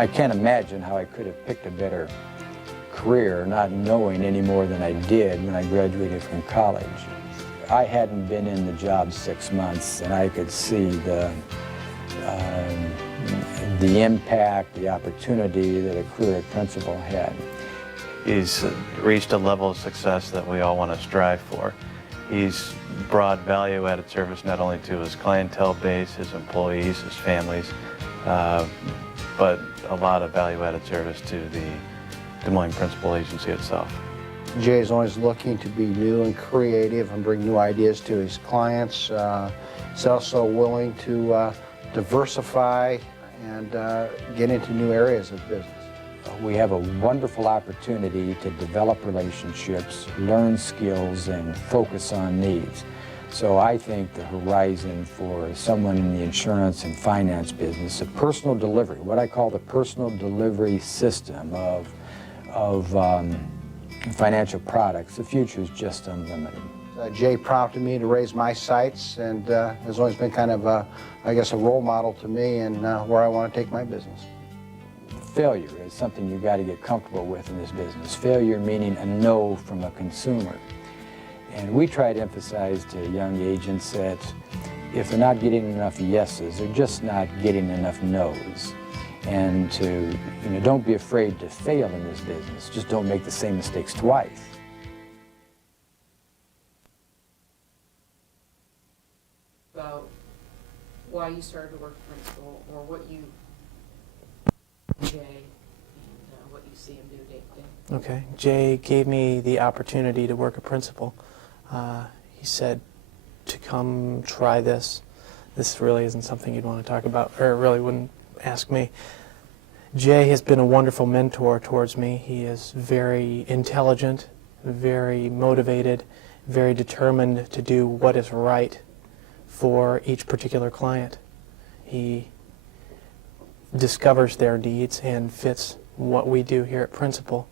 I can't imagine how I could have picked a better career not knowing any more than I did when I graduated from college. I hadn't been in the job 6 months, and I could see the impact, the opportunity that a career at Principal had. He's reached a level of success that we all want to strive for. He's brought value-added service not only to his clientele base, his employees, his families, but a lot of value-added service to the Des Moines Principal Agency itself. Jay is always looking to be new and creative and bring new ideas to his clients. He's also willing to diversify and get into new areas of business. We have a wonderful opportunity to develop relationships, learn skills, and focus on needs. So I think the horizon for someone in the insurance and finance business, a personal delivery, what I call the personal delivery system of financial products, the future is just unlimited. Jay prompted me to raise my sights and has always been kind of, I guess, a role model to me and where I want to take my business. Failure is something you've got to get comfortable with in this business. Failure meaning a no from a consumer. And we try to emphasize to young agents that if they're not getting enough yeses, they're just not getting enough no's. And to, don't be afraid to fail in this business. Just don't make the same mistakes twice. About why you started to work for Principal, or what you Jay, and what you see him do day to day. Okay. Jay gave me the opportunity to work at Principal. He said to come try this. This really isn't something you'd want to talk about, or really wouldn't ask me. Jay has been a wonderful mentor towards me. He is very intelligent, very motivated, very determined to do what is right for each particular client. He discovers their needs and fits what we do here at Principal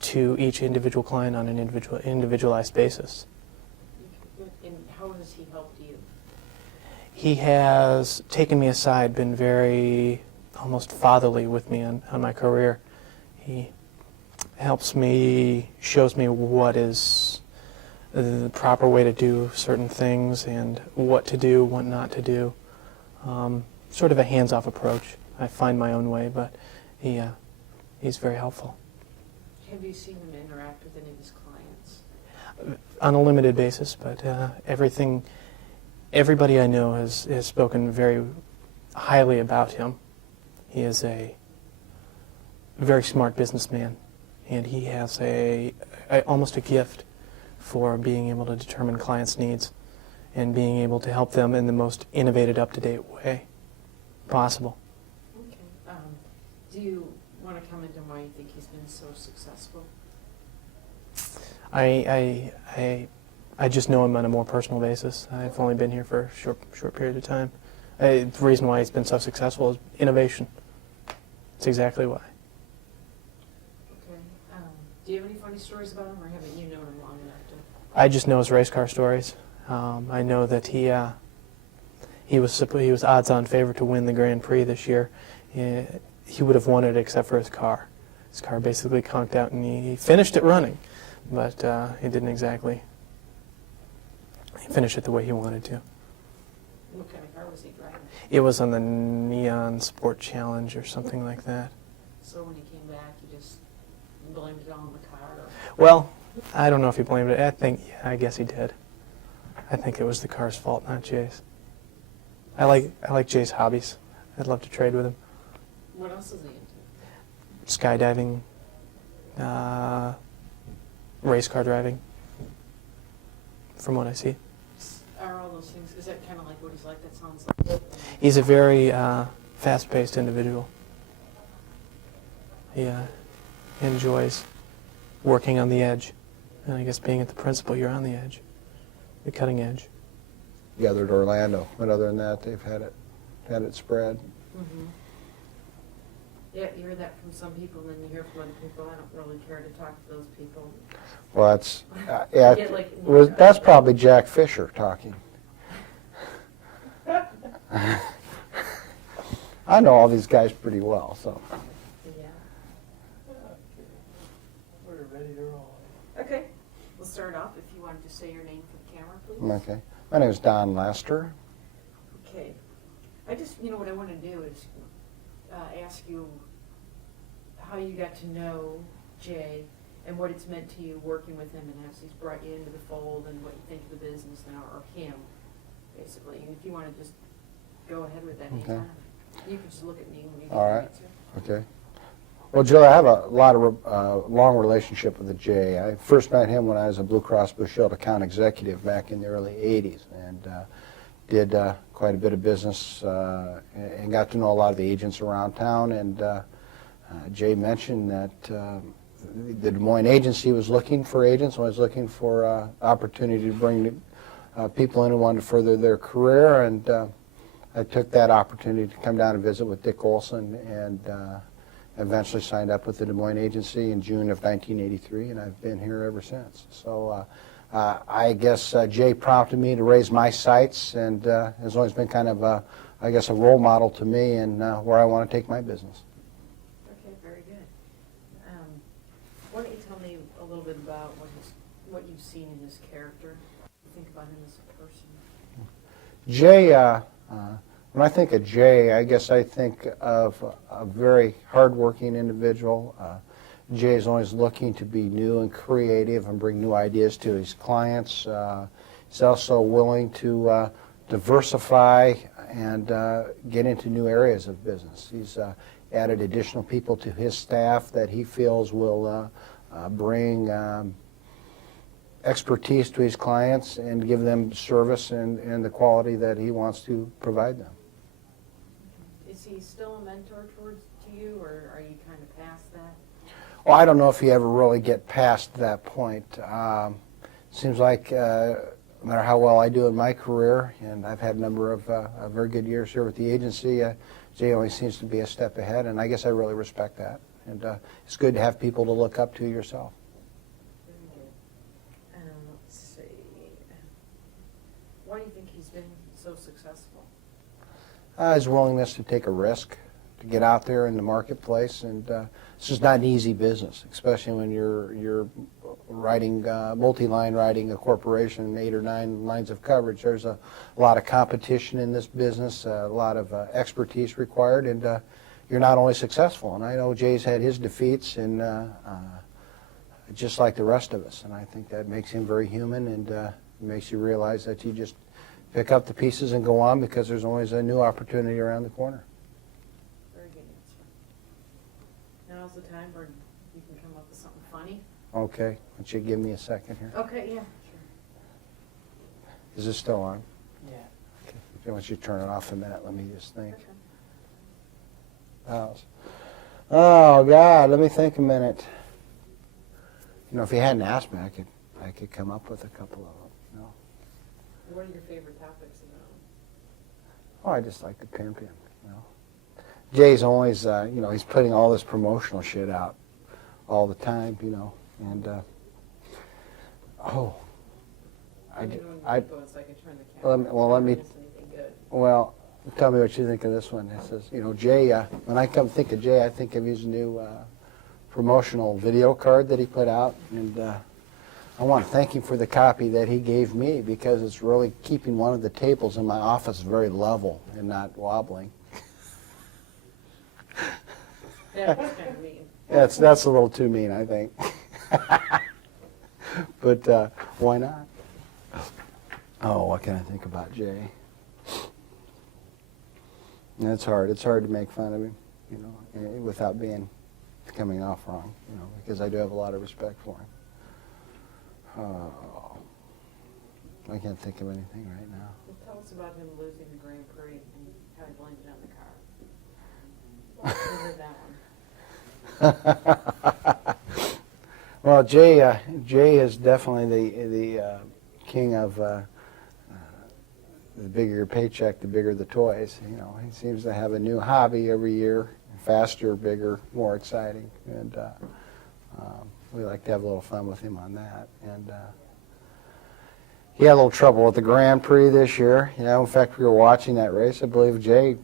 to each individual client on an individualized basis. And how has he helped you? He has taken me aside, been very almost fatherly with me on my career. He helps me, shows me what is the proper way to do certain things and what to do, what not to do. Sort of a hands-off approach. I find my own way, but he's very helpful. Have you seen him interact with any of his clients? On a limited basis, but everybody I know has spoken very highly about him. He is a very smart businessman, and he has almost a gift for being able to determine clients' needs and being able to help them in the most innovative, up-to-date way possible. Okay. Do you want to comment on why you think he's been so successful? I just know him on a more personal basis. I've only been here for a short period of time. The reason why he's been so successful is innovation. That's exactly why. Okay. Do you have any funny stories about him, or haven't you known him long enough to? I just know his race car stories. I know that he was odds-on favorite to win the Grand Prix this year. He would have won it except for his car. His car basically conked out, and he finished it running, but he didn't exactly finish it the way he wanted to. What kind of car was he driving? It was on the Neon Sport Challenge or something like that. So when he came back, you just blamed it on the car? Or? Well, I don't know if he blamed it. I guess he did. I think it was the car's fault, not Jay's. I like Jay's hobbies. I'd love to trade with him. What else is he into? Skydiving, race car driving, from what I see. Are all those things, is that kind of like what he's like? That sounds like... He's a very fast-paced individual. He enjoys working on the edge. And I guess being at the Principal, you're on the edge, the cutting edge. Gathered Orlando, but other than that, they've had it spread. Mm-hmm. Yeah, you hear that from some people, and then you hear from other people. I don't really care to talk to those people. Well, that's Yeah, that's probably Jack Fisher talking. I know all these guys pretty well, so. Yeah. We're ready to roll. Okay, we'll start off. If you want to just say your name for the camera, please. Okay. My name is Don Lester. Okay. I just, what I want to do is ask you how you got to know Jay and what it's meant to you working with him and as he's brought you into the fold and what you think of the business now, or him, basically. And if you want to just go ahead with that Okay. anytime. You can just look at me when you All right. answer. Okay. Well, Joe, I have a lot of long relationship with the Jay. I first met him when I was a Blue Cross Blue Shield account executive back in the early 80s, and did quite a bit of business and got to know a lot of the agents around town. And Jay mentioned that the Des Moines agency was looking for agents, was looking for opportunity to bring people in who wanted to further their career, and I took that opportunity to come down and visit with Dick Olson, and eventually signed up with the Des Moines agency in June of 1983, and I've been here ever since. So I guess Jay prompted me to raise my sights, and has always been kind of, I guess, a role model to me and where I want to take my business. Okay, very good. Why don't you tell me a little bit about what you've seen in his character? What you think about him as a person? Jay, when I think of Jay, I guess I think of a very hardworking individual. Jay is always looking to be new and creative and bring new ideas to his clients. He's also willing to diversify and get into new areas of business. He's added additional people to his staff that he feels will bring expertise to his clients and give them service and the quality that he wants to provide them. Is he still a mentor to you, or are you kind of past that? Well, I don't know if you ever really get past that point. Seems like no matter how well I do in my career, and I've had a number of very good years here with the agency, Jay always seems to be a step ahead, and I guess I really respect that. And it's good to have people to look up to yourself. Very good. Let's see. Why do you think he's been so successful? His willingness to take a risk, to get out there in the marketplace, and it's just not an easy business, especially when you're writing multi-line writing a corporation, 8 or 9 lines of coverage. There's a lot of competition in this business, a lot of expertise required, and you're not only successful. And I know Jay's had his defeats, and just like the rest of us, and I think that makes him very human, and makes you realize that you just pick up the pieces and go on, because there's always a new opportunity around the corner. Very good answer. Now's the time where you can come up with something funny. Okay, why don't you give me a second here? Okay, yeah, Is this still on? Yeah. Okay. Why don't you turn it off a minute? Let me just think. sure. Oh God, let me think a minute. If you hadn't asked me, I could come up with a couple of them. What are your favorite topics about? Oh, I just like to pimp him. Jay's always, he's putting all this promotional shit out all the time, and It's like I turn the camera. let me. Anything good. Well, tell me what you think of this one. It says, Jay, when I come think of Jay, I think of his new promotional video card that he put out, and I want to thank him for the copy that he gave me, because it's really keeping one of the tables in my office very level and not wobbling. Yeah, that's kind of mean. That's a little too mean, I think. But why not? Oh, what can I think about Jay? It's hard. It's hard to make fun of him, without coming off wrong, because I do have a lot of respect for him. Oh, I can't think of anything right now. Well, tell us about him losing the Grand Prix and how he blamed it on the car. We heard that one. Well, Jay is definitely the king of the bigger your paycheck, the bigger the toys. He seems to have a new hobby every year, faster, bigger, more exciting, and we like to have a little fun with him on that. And he had a little trouble with the Grand Prix this year. In fact, we were watching that race. I believe Jay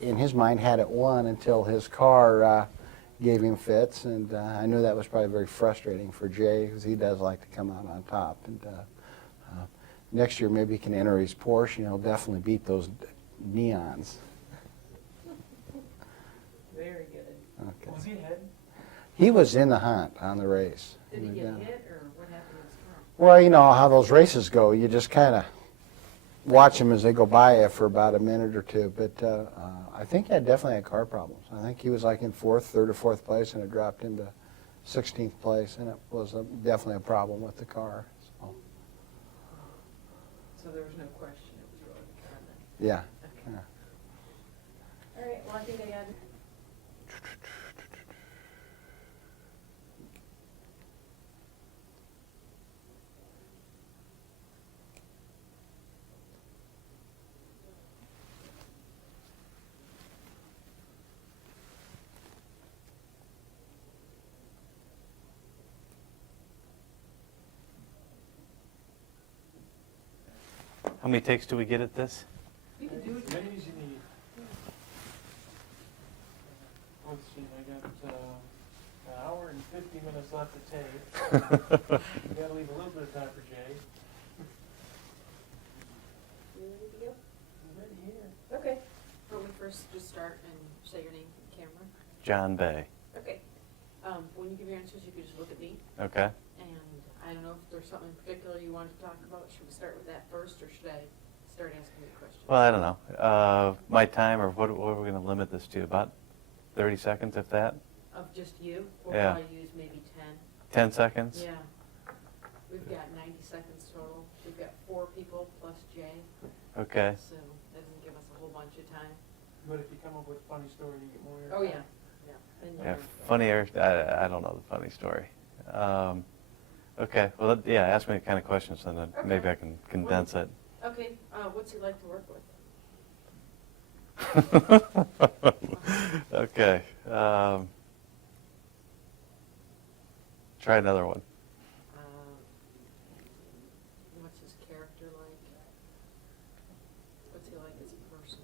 in his mind, had it won until his car gave him fits, and I knew that was probably very frustrating for Jay, because he does like to come out on top. And next year, maybe he can enter his Porsche, and he'll definitely beat those neons. Very good. Okay. Was he ahead? He was in the hunt on the race. Did he was get down. hit, or what happened to his car? Well, you know how those races go. You just kind of watch them as they go by you for about a minute or two. But I think he definitely had car problems. I think he was like in third or fourth place, and it dropped into 16th place, and it was definitely a problem with the car. So, So there was no question it was really the car then? yeah. Okay. Yeah. All right, well, I think I got How many takes do we get at this? You can do it. As many as you need. Let's see, I got an hour and 50 minutes left to tape. You gotta leave a little bit of time for Jay. You ready to go? I'm right here. Okay. Let me first just start and say your name for the camera. John Bay. Okay. When you give your answers, you could just look at me. Okay. And I don't know if there's something in particular you wanted to talk about. Should we start with that first, or should I start asking you questions? Well, I don't know. My time, or what are we going to limit this to? About 30 seconds, if that? Of just you? We'll Yeah. probably use maybe 10. 10 seconds? Yeah. We've got 90 seconds total. We've got 4 people plus Jay, Okay. so that doesn't give us a whole bunch of time. But if you come up with a funny story, you get more. Oh, yeah. Yeah. Then you Yeah, know. funnier. I don't know the funny story. Okay. Well, yeah. Ask me the kind of questions, and then Okay. maybe I can condense it. Okay, what's he like to work with? Okay. Try another one. What's his character like? What's he like as a person?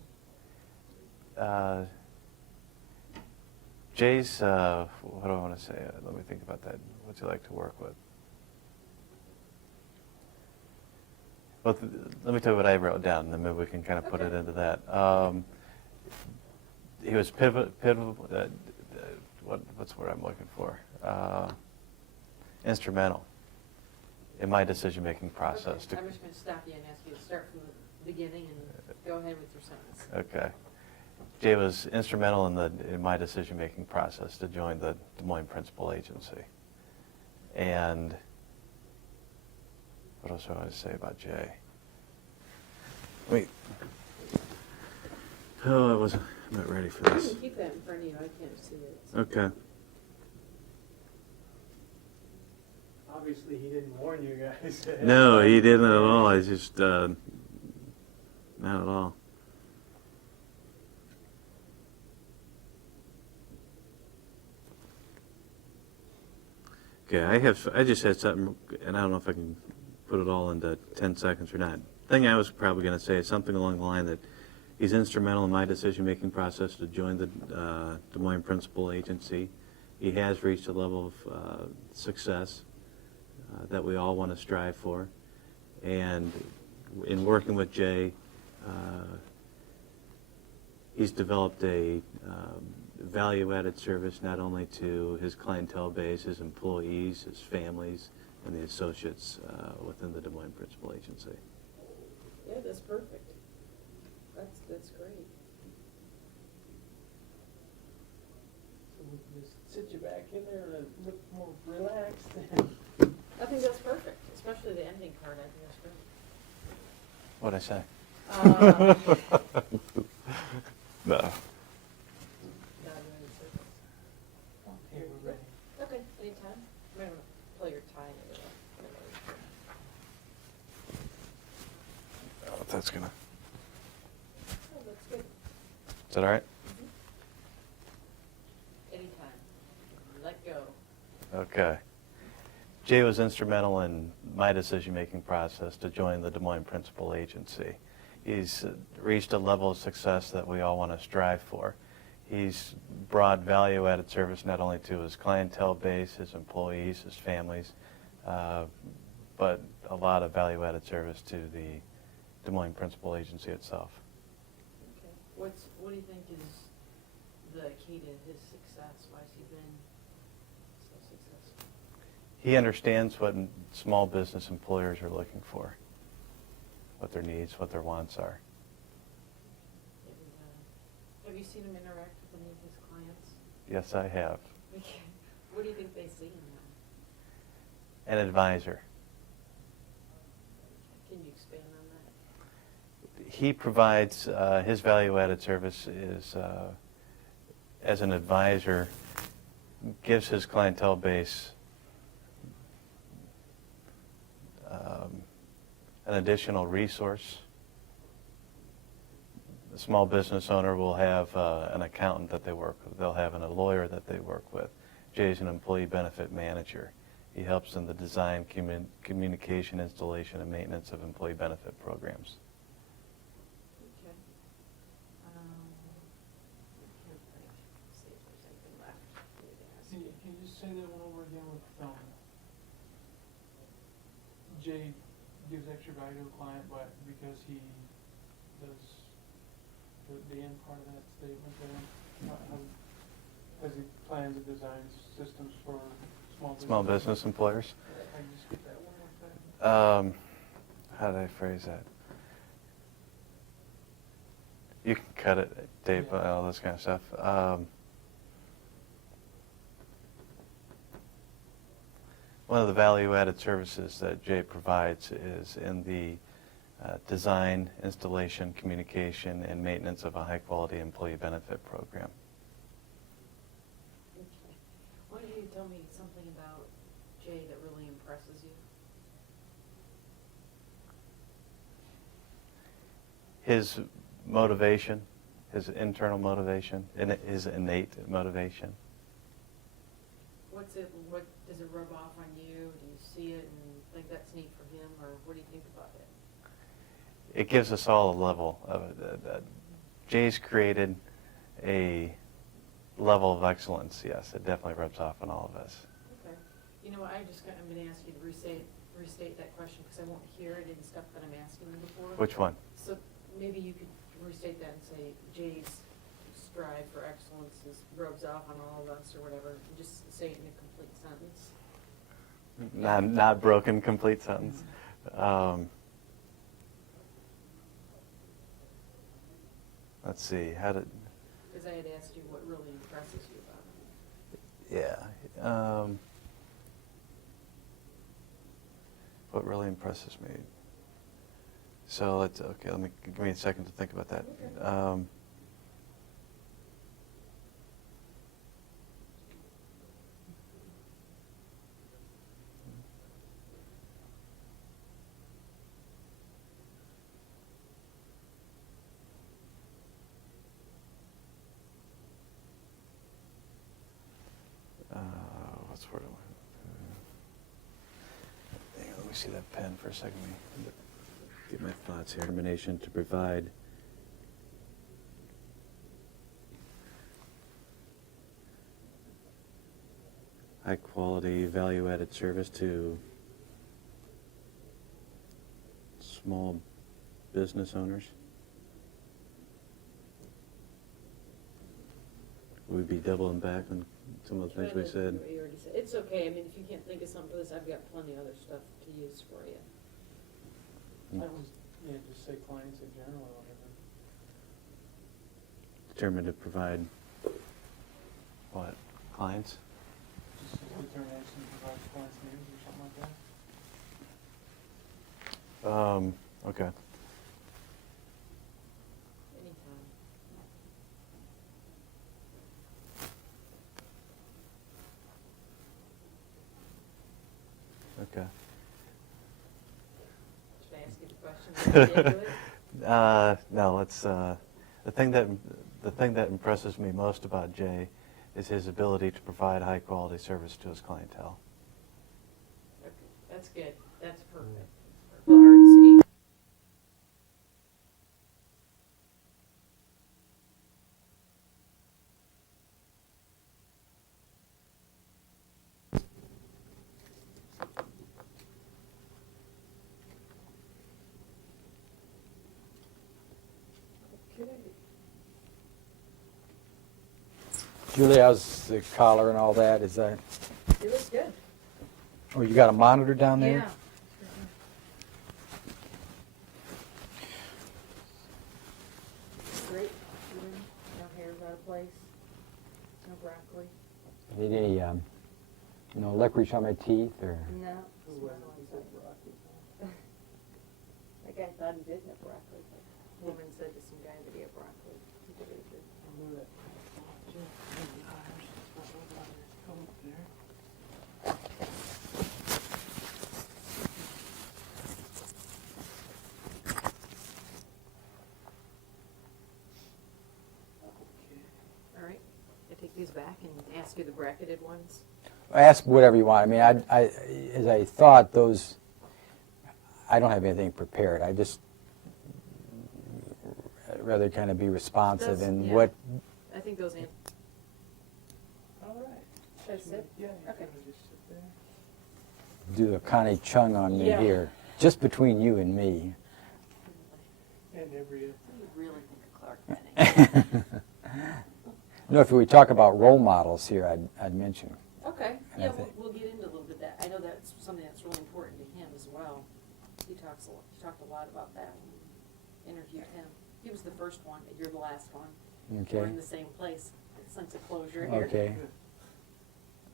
Jay's. What do I want to say? Let me think about that. What's he like to work with? Well, let me tell you what I wrote down, and then maybe we can kind of put it Okay. into that. He was pivotal. What's the word I'm looking for? Instrumental in my decision-making process. Okay, I'm just going to stop you and ask you to start from the beginning and go ahead with your sentence. Okay. Jay was instrumental in my decision-making process to join the Des Moines Principal Agency. And what else do I want to say about Jay? Wait. Oh, I'm not ready for You this. can keep that in front of you. I can't see it. Okay. Obviously, he didn't warn you guys. No, he didn't at all. I just, not at all. Okay, I just had something, and I don't know if I can put it all into 10 seconds or not. Thing I was probably going to say is something along the line that he's instrumental in my decision-making process to join the Des Moines Principal Agency. He has reached a level of success that we all want to strive for. And in working with Jay, he's developed a value-added service not only to his clientele base, his employees, his families, and the associates within the Des Moines Principal Agency. Yeah, that's perfect. That's great. So we can just sit you back in there and look more relaxed. I think that's perfect, especially the ending part. I think that's great. What'd I say? No. Yeah, really circles. Here, we're ready. Okay, anytime. I'm going to play your tie into that. Oh, that's gonna. Oh, that's good. Is that all right? Anytime. Let go. Okay. Jay was instrumental in my decision-making process to join the Des Moines Principal Agency. he's reached a level of success that we all want to strive for. He's brought value-added service not only to his clientele base, his employees, his families, but a lot of value-added service to the Des Moines Principal Agency itself. Okay. What do you think is the key to his success? Why has he been so successful? He understands what small business employers are looking for, what their needs, what their wants are. Have you seen him interact with any of his clients? Yes, I have. Okay. What do you think they see in him? An advisor. Can you expand on that? He provides, his value-added service is, as an advisor, gives his clientele base an additional resource. The small business owner will have an accountant that they work with. They'll have a lawyer that they work with. Jay's an employee benefit manager. He helps in the design, communication, installation, and maintenance of employee benefit programs. Okay. I can't think. See if there's anything left for me to ask you. Can you just say that one over again with, Jay gives extra value to a client, but because he does the end part of that statement there, as he plans and designs systems for Small business employers. I can just get that one more time. How did I phrase that? You can cut it, tape, Yeah. all this kind of stuff. One of the value-added services that Jay provides is in the design, installation, communication, and maintenance of a high-quality employee benefit program. Okay. Why don't you tell me something about Jay that really impresses you? His motivation, his internal motivation, and his innate motivation. What does it rub off on you? Do you see it and think that's neat for him, or what do you think about it? It gives us all a level of it. Jay's created a level of excellence, yes, it definitely rubs off on all of us. Okay. You know what, I'm going to ask you to restate that question because I won't hear it in stuff that I'm asking you before. Which one? So maybe you could restate that and say Jay's strive for excellence rubs off on all of us or whatever. Just say it in a complete sentence. Not broken, complete sentence. Let's see, how did... Because I had asked you what really impresses you about him. Yeah. What really impresses me? So let's, okay, give me a second to think about that. Okay. What's the word? Hang on, let me see that pen for a second. Let me get my thoughts here. Determination to provide high quality, value-added service to small business owners. We'd be doubling back on some of the things we said. You already said. It's okay. I mean, if you can't think of something for this, I've got plenty of other stuff to use for you. I was, just say clients in general or whatever. Determined to provide what? Clients? Just determination to provide clients' needs or something like that. Okay. Anytime. Okay. Should I ask you the question? No, let's, the thing that impresses me most about Jay is his ability to provide high quality service to his clientele. Okay, that's good. That's perfect. Well, Art's Julie, how's the collar and all that? Is that, It looks good. oh, you got a monitor down there? Yeah. Great. No hairs out of place. No broccoli. Need any, licorice on my teeth or? No. That guy thought he did have broccoli. The woman said to some guy that he had broccoli. He did it good. All right. I take these back and ask you the bracketed ones. Ask whatever you want. I mean, as I thought, those, I don't have anything prepared. I just rather kind of be responsive and Yeah. what, I think those in. All right. Should I sit? Yeah, you Okay. can just sit there. do a Connie Chung on me Yeah. here, just between you and me. And every, You really think of Clark Benning. No, if we talk about role models here, I'd mention. Okay, And yeah, I think- we'll get into a little bit of that. I know that's something that's really important to him as well. He talked a lot about that when we interviewed him. He was the first one, and you're the last one. We're Okay. in the same place. Sense of closure here. Okay.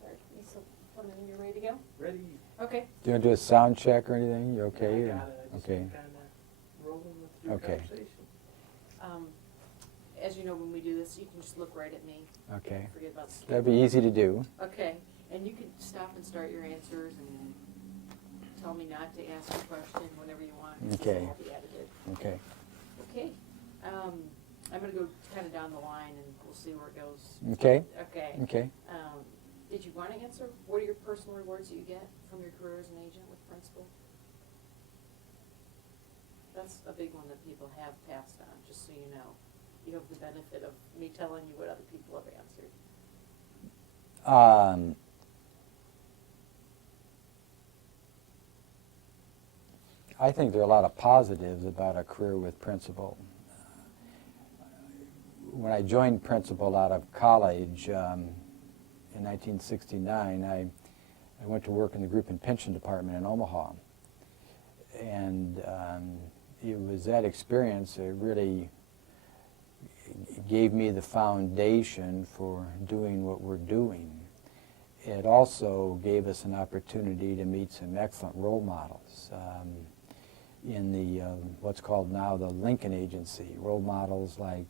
All right, you so tell me when you're ready to go? ready. Okay. Do you want to do a sound check or anything? You okay? I or- got it. I just Okay. kind of rolling with your Okay. conversation. As you know, when we do this, you can just look right at me. Okay. Forget about the That'd be easy to do. Okay, and you can stop and start your answers and tell me not to ask a question whenever you want. This will Okay. all be edited. Okay. Okay, I'm gonna go kind of down the line and we'll see where it goes. Okay. Okay. Okay. Did you want to answer, what are your personal rewards that you get from your career as an agent with Principal? That's a big one that people have passed on, just so you know. You have the benefit of me telling you what other people have answered. I think there are a lot of positives about a career with Principal. When I joined Principal out of college in 1969, I went to work in the group and pension department in Omaha. And it was that experience that really gave me the foundation for doing what we're doing. It also gave us an opportunity to meet some excellent role models in the what's called now the Lincoln Agency. Role models like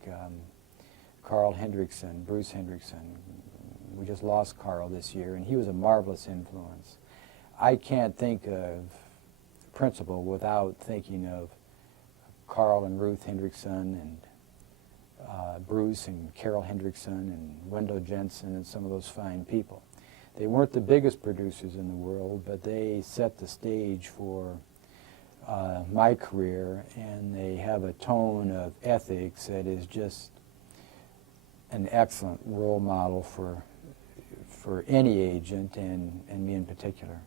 Carl Hendrickson, Bruce Hendrickson. We just lost Carl this year, and he was a marvelous influence. I can't think of Principal without thinking of Carl and Ruth Hendrickson and Bruce and Carol Hendrickson and Wendell Jensen and some of those fine people. They weren't the biggest producers in the world, but they set the stage for my career, and they have a tone of ethics that is just an excellent role model for any agent and me in particular.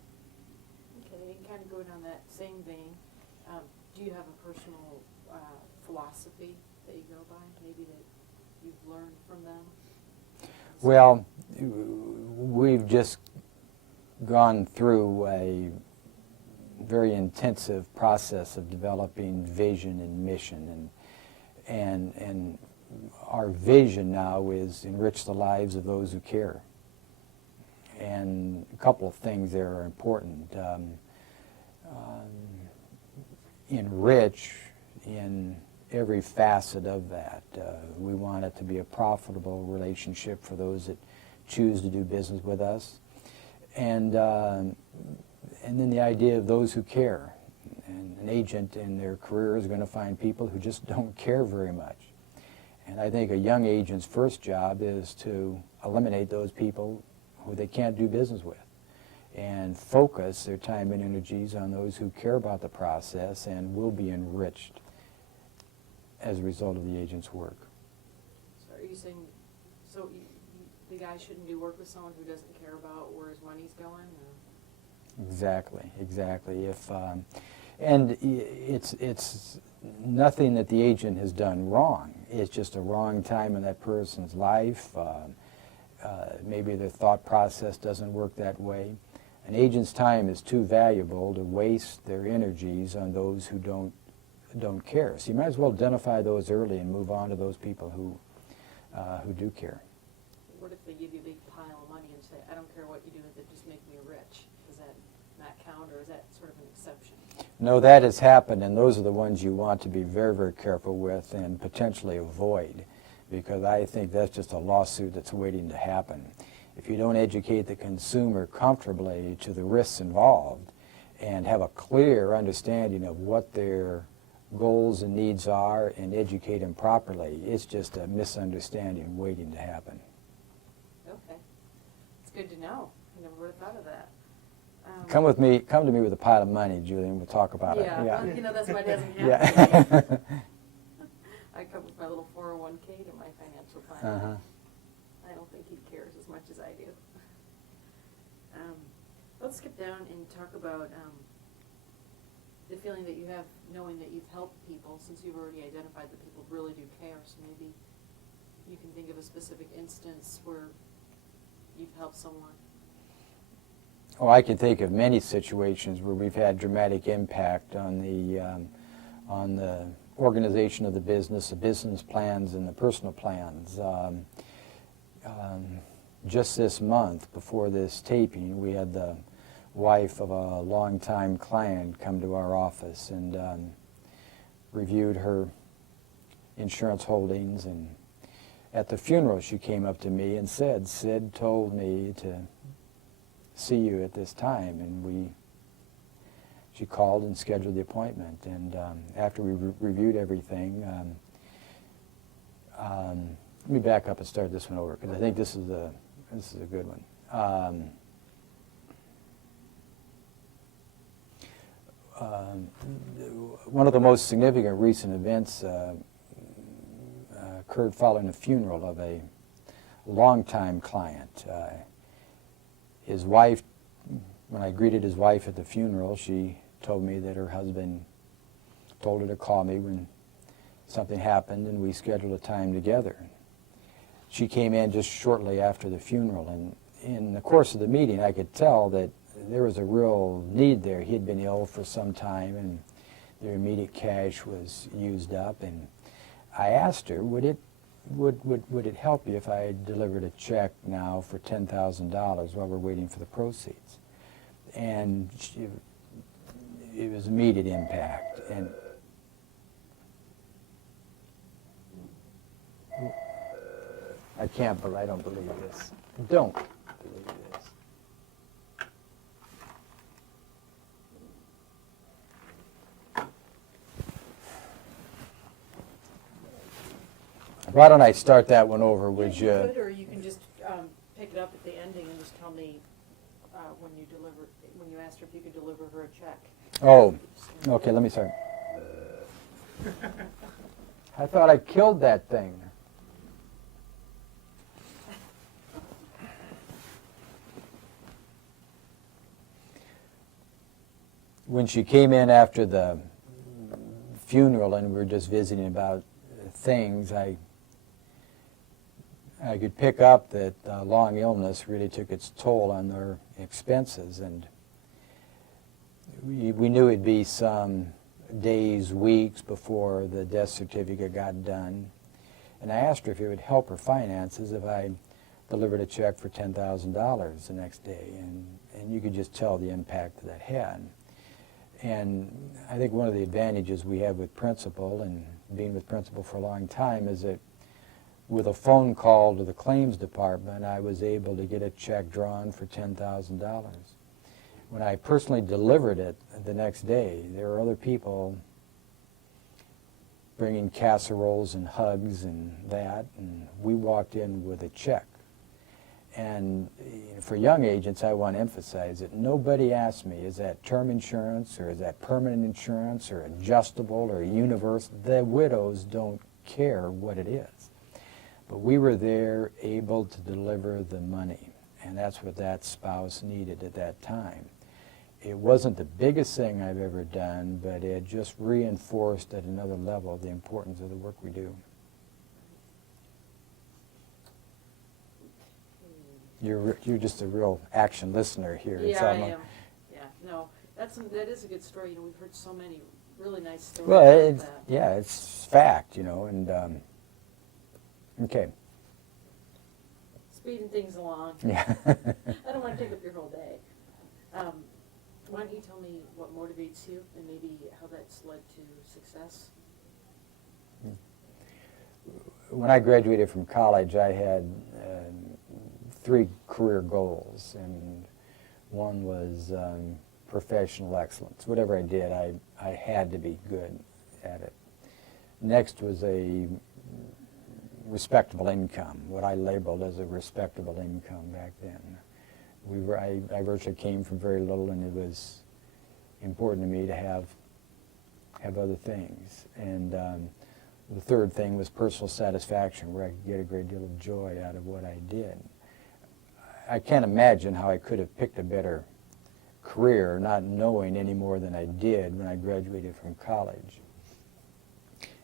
Okay, and kind of going on that same vein, do you have a personal philosophy that you go by, maybe that you've learned from them? Well, we've just gone through a very intensive process of developing vision and mission, and our vision now is enrich the lives of those who care. And a couple of things there are important. Enrich in every facet of that. We want it to be a profitable relationship for those that choose to do business with us. And then the idea of those who care. And an agent in their career is going to find people who just don't care very much. And I think a young agent's first job is to eliminate those people who they can't do business with and focus their time and energies on those who care about the process and will be enriched as a result of the agent's work. So are you saying, the guy shouldn't do work with someone who doesn't care about where his money's going? Or? Exactly, exactly. And it's nothing that the agent has done wrong. It's just a wrong time in that person's life. maybe their thought process doesn't work that way. An agent's time is too valuable to waste their energies on those who don't care. So you might as well identify those early and move on to those people who do care. What if they give you a big pile of money and say, I don't care what you do with it, just make me rich? Does that not count, or is that sort of an exception? No, that has happened, and those are the ones you want to be very, very careful with and potentially avoid, because I think that's just a lawsuit that's waiting to happen. If you don't educate the consumer comfortably to the risks involved and have a clear understanding of what their goals and needs are and educate them properly, it's just a misunderstanding waiting to happen. Okay. It's good to know. I never would have thought of that. Come to me with a pile of money, Julian, we'll talk about it. Yeah, well, you know, that's why it hasn't Yeah. happened yet. I come with my little 401k to my financial planner. Uh-huh. I don't think he cares as much as I do. Let's skip down and talk about the feeling that you have knowing that you've helped people, since you've already identified that people really do care. So maybe you can think of a specific instance where you've helped someone. Oh, I can think of many situations where we've had dramatic impact on the organization of the business plans and the personal plans. Just this month, before this taping, we had the wife of a longtime client come to our office and reviewed her insurance holdings. And at the funeral, she came up to me and said, "Sid told me to see you at this time," and she called and scheduled the appointment. And after we reviewed everything, let me back up and start this one over, because I think this is a good one. One of the most significant recent events occurred following the funeral of a longtime client. His wife, when I greeted his wife at the funeral, she told me that her husband told her to call me when something happened, and we scheduled a time together. She came in just shortly after the funeral, and in the course of the meeting, I could tell that there was a real need there. He had been ill for some time, and their immediate cash was used up. And I asked her, would it help you if I delivered a check now for $10,000 while we're waiting for the proceeds? And it was immediate impact. And I don't believe this. Don't believe this. Why don't I start that one over with you? You could, or you can just pick it up at the ending and just tell me when you asked her if you could deliver her a check. Oh, okay, let me start. I thought I killed that thing. When she came in after the funeral and we were just visiting about things, I could pick up that long illness really took its toll on their expenses, and we knew it'd be some days, weeks before the death certificate got done. And I asked her if it would help her finances if I delivered a check for $10,000 the next day, and you could just tell the impact that had. And I think one of the advantages we have with Principal, and being with Principal for a long time, is that with a phone call to the claims department, I was able to get a check drawn for $10,000. When I personally delivered it the next day, there were other people bringing casseroles and hugs and that, and we walked in with a check. And for young agents, I want to emphasize that nobody asked me, is that term insurance, or is that permanent insurance, or adjustable, or universal? The widows don't care what it is. But we were there able to deliver the money, and that's what that spouse needed at that time. It wasn't the biggest thing I've ever done, but it just reinforced at another level the importance of the work we do. you're just a real action listener here. It's Yeah, I almo- am. Yeah, no, that is a good story. You know, we've heard so many really nice stories Well, about it's, that. yeah, it's fact, you know, and okay, Speeding things along. yeah. I don't want to take up your whole day. Why don't you tell me what motivates you and maybe how that's led to success? When I graduated from college, I had 3 career goals, and one was professional excellence. Whatever I did, I had to be good at it. Next was a respectable income, what I labeled as a respectable income back then. I virtually came from very little, and it was important to me to have other things. And the third thing was personal satisfaction, where I could get a great deal of joy out of what I did. I can't imagine how I could have picked a better career not knowing any more than I did when I graduated from college.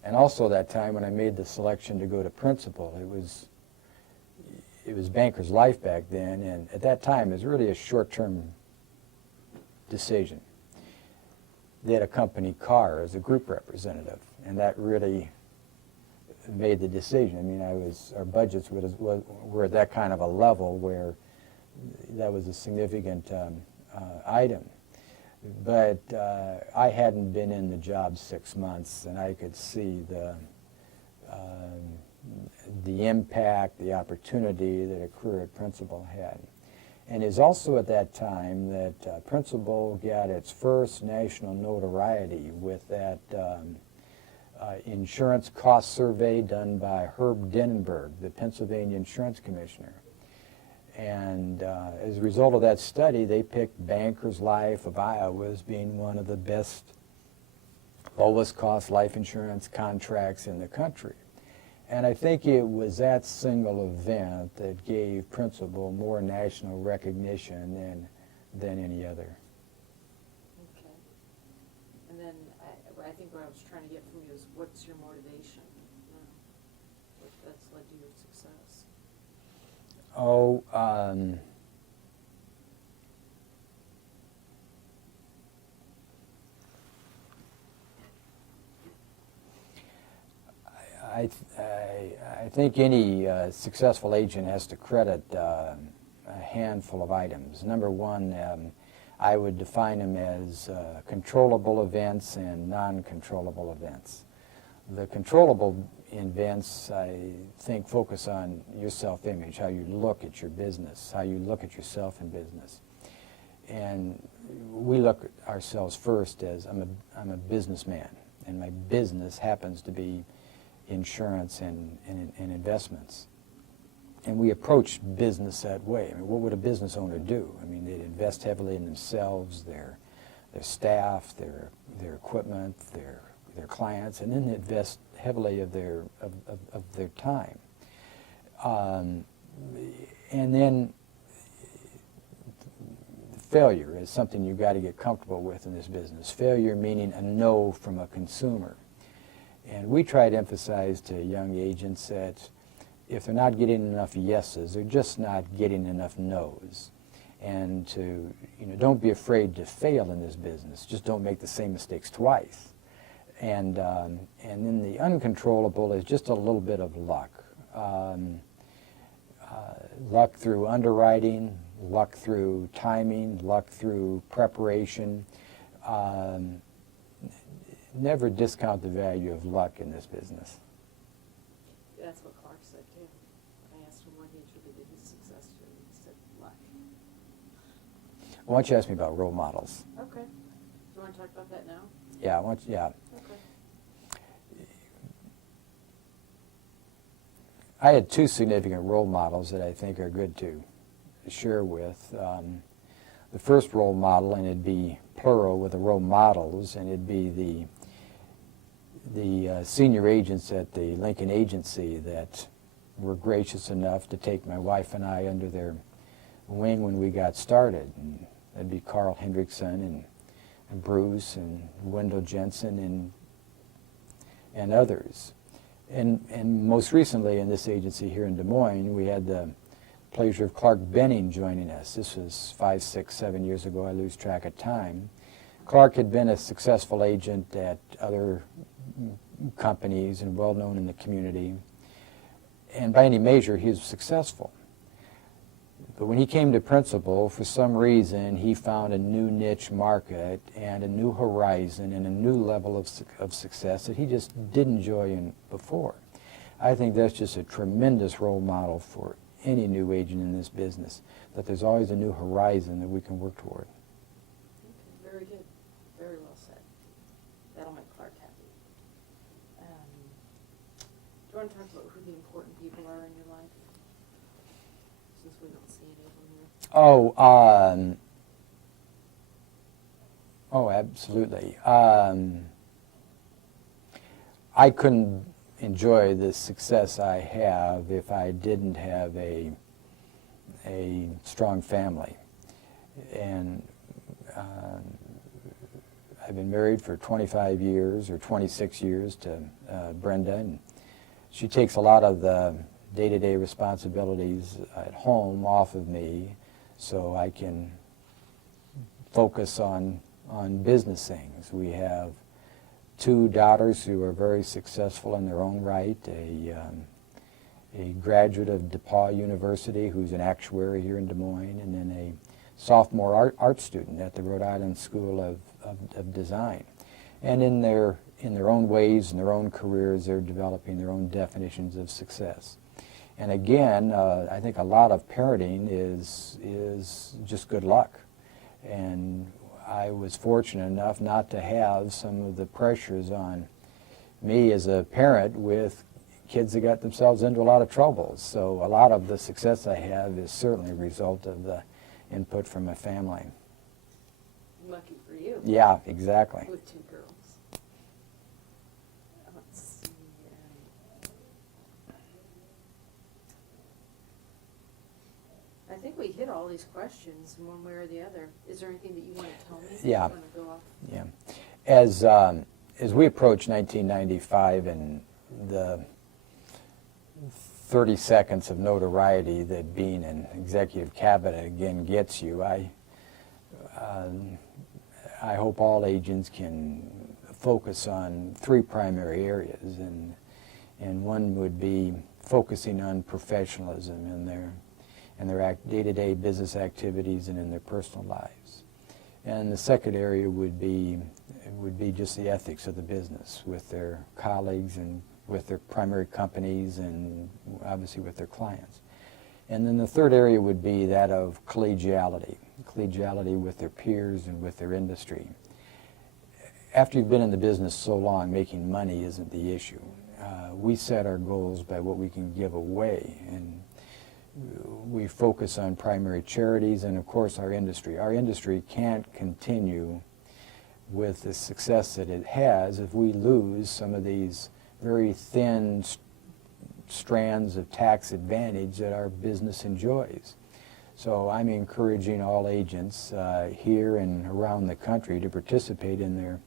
And also that time when I made the selection to go to principal, it was banker's life back then, and at that time it was really a short-term decision. They had a company car as a group representative, and that really made the decision. I mean, our budgets were at that kind of a level where that was a significant item. But I hadn't been in the job 6 months, and I could see the impact, the opportunity that a career at Principal had. And it's also at that time that Principal got its first national notoriety with that insurance cost survey done by Herb Denenberg, the Pennsylvania Insurance Commissioner. And as a result of that study, they picked Bankers Life of Iowa as being one of the best, lowest cost life insurance contracts in the country. And I think it was that single event that gave Principal more national recognition than any other. Okay. And then I think what I was trying to get from you is what's your motivation? What that's led to your success? Oh, I think any successful agent has to credit a handful of items. Number one, I would define them as controllable events and non-controllable events. The controllable events, I think, focus on your self-image, how you look at your business, how you look at yourself in business. And we look at ourselves first as I'm a businessman, and my business happens to be insurance and investments. And we approach business that way. I mean, what would a business owner do? I mean, they'd invest heavily in themselves, their staff, their equipment, their clients, and then they invest heavily of their time. And then failure is something you've got to get comfortable with in this business. Failure meaning a no from a consumer. And we try to emphasize to young agents that if they're not getting enough yeses, they're just not getting enough no's. And to, don't be afraid to fail in this business. Just don't make the same mistakes twice. And then the uncontrollable is just a little bit of luck. Luck through underwriting, luck through timing, luck through preparation. Never discount the value of luck in this business. That's what Clark said too. I asked him what he attributed his success to, and he said luck. Why don't you ask me about role models? Okay. Do you want to talk about that now? Yeah, Okay. I had 2 significant role models that I think are good to share with. The first role model, and it'd be plural with the role models, and it'd be the senior agents at the Lincoln Agency that were gracious enough to take my wife and I under their wing when we got started. And that'd be Carl Hendrickson and Bruce and Wendell Jensen and others. And most recently in this agency here in Des Moines, we had the pleasure of Clark Benning joining us. This was 5, 6, 7 years ago. I lose track of time. Clark had been a successful agent at other companies and well known in the community. And by any measure, he was successful. But when he came to principal, for some reason, he found a new niche market and a new horizon and a new level of success that he just didn't enjoy before. I think that's just a tremendous role model for any new agent in this business, that there's always a new horizon that we can work toward. Okay, very good. Very well said. That'll make Clark happy. Do you want to talk about who the important people are in your life? Since we don't see any of them here. Absolutely. I couldn't enjoy the success I have if I didn't have a strong family. And I've been married for 25 years or 26 years to Brenda, and she takes a lot of the day-to-day responsibilities at home off of me so I can focus on business things. We have 2 daughters who are very successful in their own right, a graduate of DePauw University who's an actuary here in Des Moines, and then a sophomore art student at the Rhode Island School of Design. And in their own ways, in their own careers, they're developing their own definitions of success. And again, I think a lot of parenting is just good luck. And I was fortunate enough not to have some of the pressures on me as a parent with kids that got themselves into a lot of trouble. So a lot of the success I have is certainly a result of the input from my family. Lucky for you. Yeah, exactly. With 2 girls. Let's see. I think we hit all these questions in one way or the other. Is there anything that you want to tell me? Yeah. You want to go off? Yeah. As we approach 1995 and the 30 seconds of notoriety that being an executive cabinet again gets you, I hope all agents can focus on 3 primary areas, and one would be focusing on professionalism in their day-to-day business activities and in their personal lives. And the second area would be just the ethics of the business with their colleagues and with their primary companies and obviously with their clients. And then the third area would be that of collegiality with their peers and with their industry. After you've been in the business so long, making money isn't the issue. We set our goals by what we can give away, and we focus on primary charities and, of course, our industry. Our industry can't continue with the success that it has if we lose some of these very thin strands of tax advantage that our business enjoys. So I'm encouraging all agents here and around the country to participate in their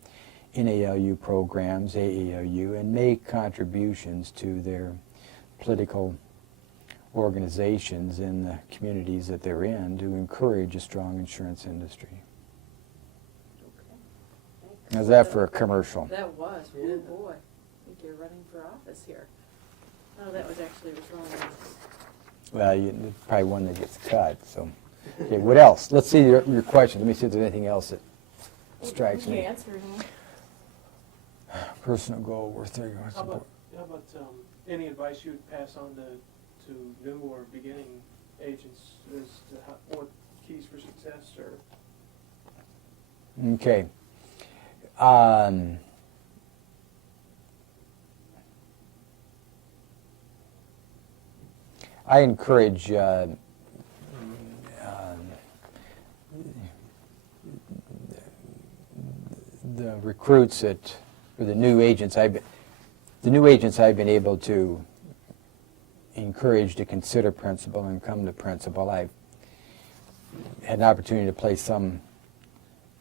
NALU programs, AALU, and make contributions to their political organizations in the communities that they're in to encourage a strong insurance industry. Okay. How's that for a commercial? That was. Oh, boy. I think you're running for office here. Oh, that was actually wrong. Well, there's probably one that gets cut. So, okay, what else? Let's see your question. Let me see if there's anything else that strikes You me. answered them. Personal goal worth there. How about any advice you would pass on to new or beginning agents as to what keys for success or? Okay. I encourage the recruits or the new agents I've been able to encourage to consider principal and come to principal. I've had an opportunity to play some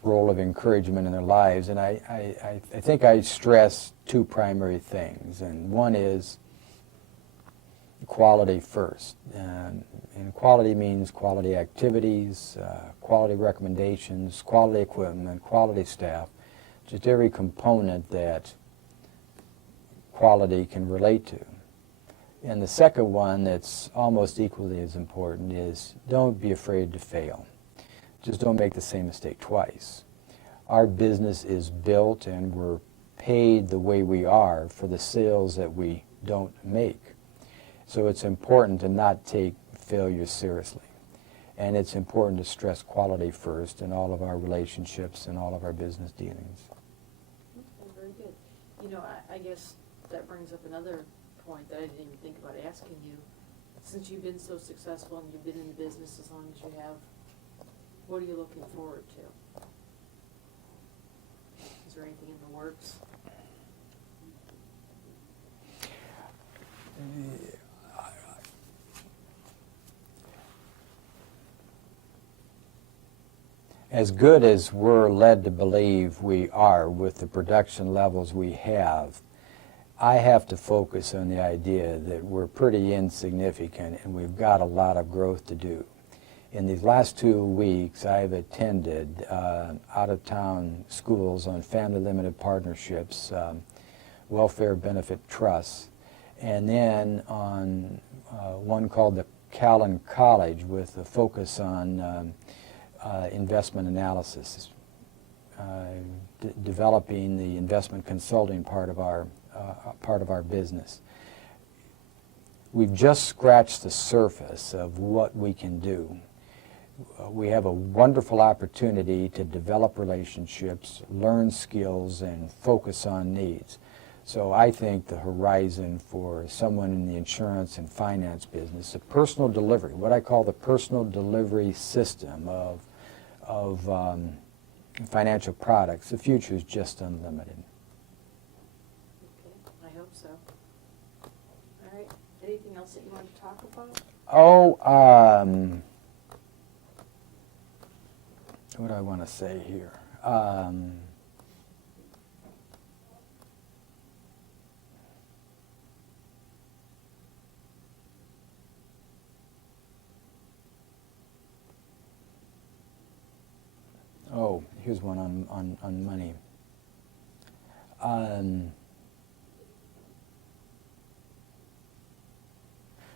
role of encouragement in their lives, and I think I stress 2 primary things, and one is quality first. And quality means quality activities, quality recommendations, quality equipment, quality staff, just every component that quality can relate to. And the second one that's almost equally as important is don't be afraid to fail. Just don't make the same mistake twice. Our business is built and we're paid the way we are for the sales that we don't make. So it's important to not take failure seriously. And it's important to stress quality first in all of our relationships and all of our business dealings. Okay, very good. You know, I guess that brings up another point that I didn't even think about asking you. Since you've been so successful and you've been in the business as long as you have, what are you looking forward to? Is there anything in the works? As good as we're led to believe we are with the production levels we have, I have to focus on the idea that we're pretty insignificant and we've got a lot of growth to do. In these last 2 weeks, I've attended out-of-town schools on family limited partnerships, welfare benefit trusts, and then on one called the Callan College with a focus on investment analysis, developing the investment consulting part of our business. We've just scratched the surface of what we can do. We have a wonderful opportunity to develop relationships, learn skills, and focus on needs. So I think the horizon for someone in the insurance and finance business, a personal delivery, what I call the personal delivery system of financial products, the future is just unlimited. Okay, I hope so. All right, anything else that you want to talk about? What do I want to say here? Here's one on money.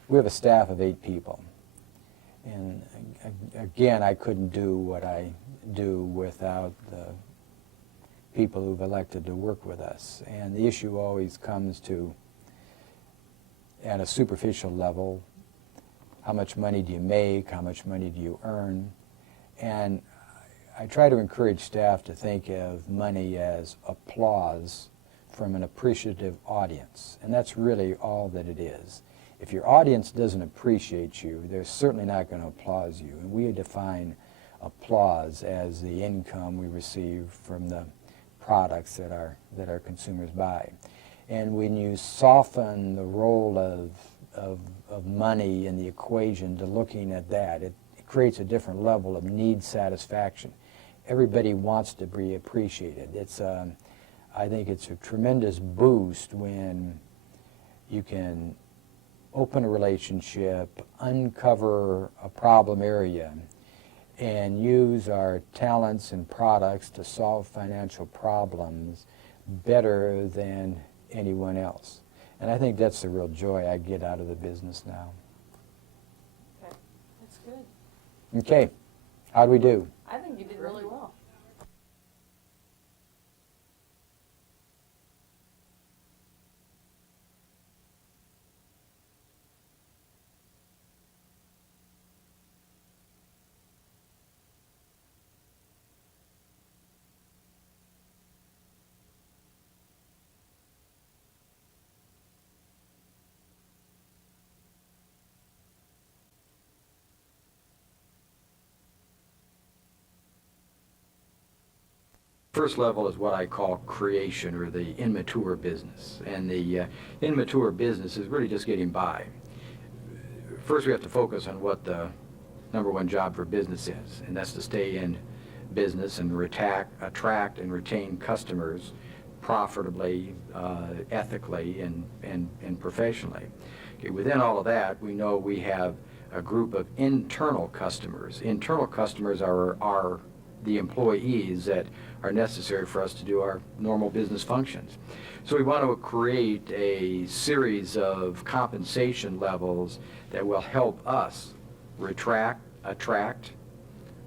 We have a staff of 8 people. And again, I couldn't do what I do without the people who've elected to work with us. And the issue always comes to, at a superficial level, how much money do you make, how much money do you earn? And I try to encourage staff to think of money as applause from an appreciative audience. And that's really all that it is. If your audience doesn't appreciate you, they're certainly not going to applaud you. And we define applause as the income we receive from the products that our consumers buy. And when you soften the role of money in the equation to looking at that, it creates a different level of need satisfaction. Everybody wants to be appreciated. I think it's a tremendous boost when you can open a relationship, uncover a problem area, and use our talents and products to solve financial problems better than anyone else. And I think that's the real joy I get out of the business now. Okay, that's good. Okay, how'd we do? I think you did really well. First level is what I call creation, or the immature business. And the immature business is really just getting by. First we have to focus on what the #1 job for business is, and that's to stay in business and attract and retain customers profitably, ethically, and professionally. Okay, within all of that, we know we have a group of internal customers. Internal customers are the employees that are necessary for us to do our normal business functions. So we want to create a series of compensation levels that will help us attract,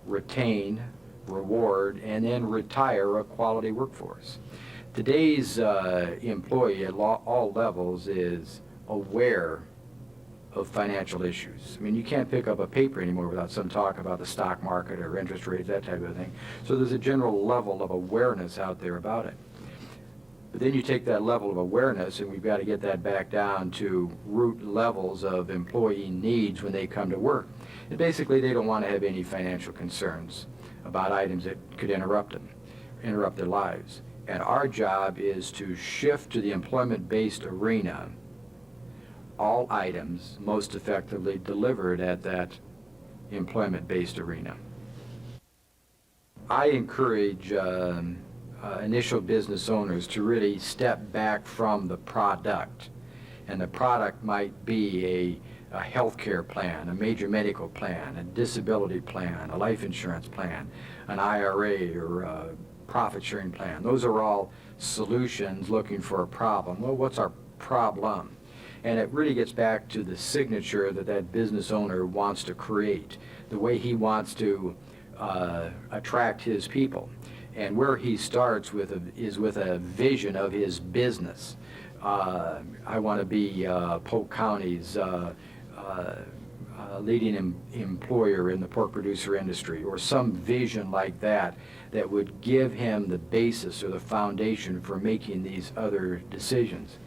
retain, reward, and then retire a quality workforce. Today's employee at all levels is aware of financial issues. I mean, you can't pick up a paper anymore without some talk about the stock market or interest rates, that type of thing. So there's a general level of awareness out there about it. But then you take that level of awareness, and we've got to get that back down to root levels of employee needs when they come to work. And basically, they don't want to have any financial concerns about items that could interrupt their lives. And our job is to shift to the employment-based arena all items most effectively delivered at that employment-based arena. I encourage initial business owners to really step back from the product. And the product might be a health care plan, a major medical plan, a disability plan, a life insurance plan, an IRA or a profit sharing plan. Those are all solutions looking for a problem. Well, what's our problem? And it really gets back to the signature that that business owner wants to create, the way he wants to attract his people. And where he starts is with a vision of his business. I want to be Polk County's leading employer in the pork producer industry, or some vision like that that would give him the basis or the foundation for making these other decisions.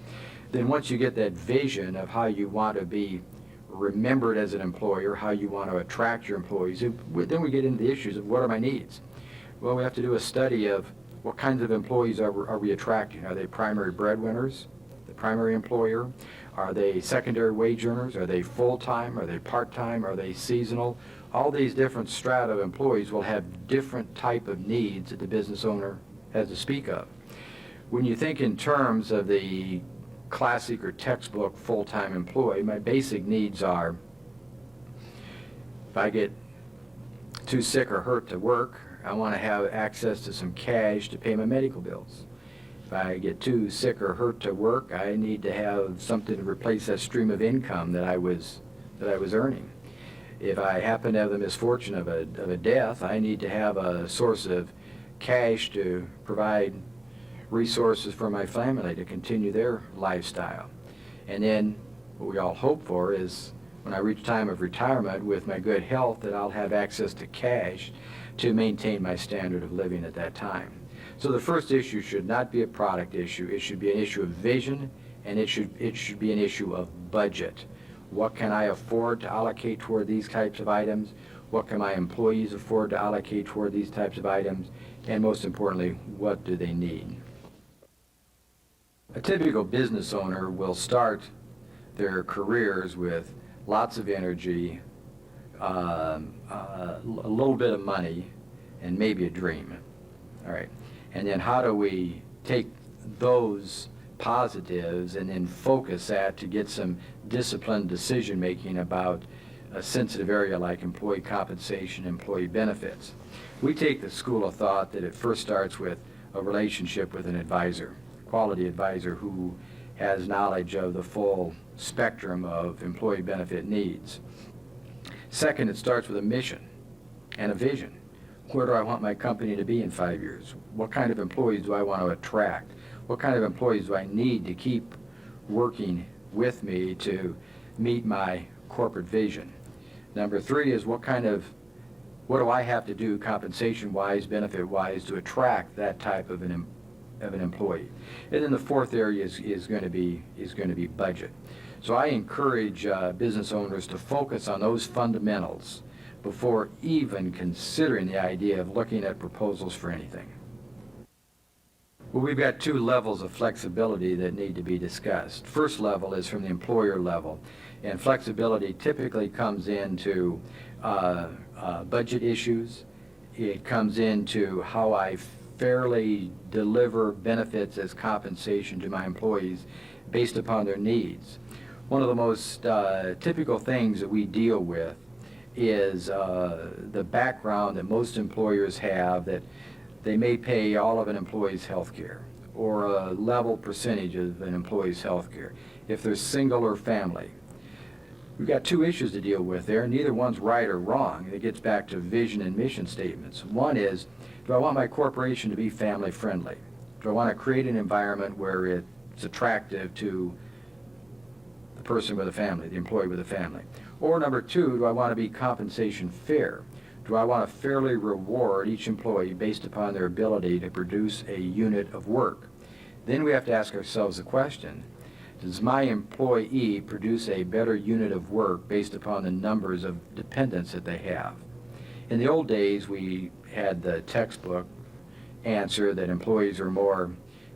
Then once you get that vision of how you want to be remembered as an employer, how you want to attract your employees, then we get into the issues of what are my needs. Well, we have to do a study of what kinds of employees are we attracting. Are they primary breadwinners, the primary employer? Are they secondary wage earners? Are they full-time? Are they part-time? Are they seasonal? All these different strata of employees will have different type of needs that the business owner has to speak of. When you think in terms of the classic or textbook full-time employee, my basic needs are, if I get too sick or hurt to work, I want to have access to some cash to pay my medical bills. If I get too sick or hurt to work, I need to have something to replace that stream of income that I was earning. If I happen to have the misfortune of a death, I need to have a source of cash to provide resources for my family to continue their lifestyle. And then what we all hope for is when I reach time of retirement with my good health, that I'll have access to cash to maintain my standard of living at that time. So the first issue should not be a product issue. It should be an issue of vision, and it should be an issue of budget. What can I afford to allocate toward these types of items? What can my employees afford to allocate toward these types of items? And most importantly, what do they need? A typical business owner will start their careers with lots of energy, a little bit of money, and maybe a dream. All right. And then how do we take those positives and then focus that to get some disciplined decision making about a sensitive area like employee compensation, employee benefits? We take the school of thought that it first starts with a relationship with an advisor, quality advisor who has knowledge of the full spectrum of employee benefit needs. Second, it starts with a mission and a vision. Where do I want my company to be in 5 years? What kind of employees do I want to attract? What kind of employees do I need to keep working with me to meet my corporate vision? Number three is what do I have to do compensation-wise, benefit-wise to attract that type of an employee? And then the fourth area is going to be budget. So I encourage business owners to focus on those fundamentals before even considering the idea of looking at proposals for anything. Well, we've got two levels of flexibility that need to be discussed. First level is from the employer level, and flexibility typically comes into budget issues. It comes into how I fairly deliver benefits as compensation to my employees based upon their needs. One of the most typical things that we deal with is the background that most employers have, that they may pay all of an employee's health care or a level percentage of an employee's health care if they're single or family. We've got two issues to deal with there. Neither one's right or wrong. It gets back to vision and mission statements. One is, do I want my corporation to be family friendly? Do I want to create an environment where it's attractive to the person with a family, the employee with a family? Or number two, do I want to be compensation fair? Do I want to fairly reward each employee based upon their ability to produce a unit of work? Then we have to ask ourselves the question, does my employee produce a better unit of work based upon the numbers of dependents that they have? In the old days, we had the textbook answer that employees are more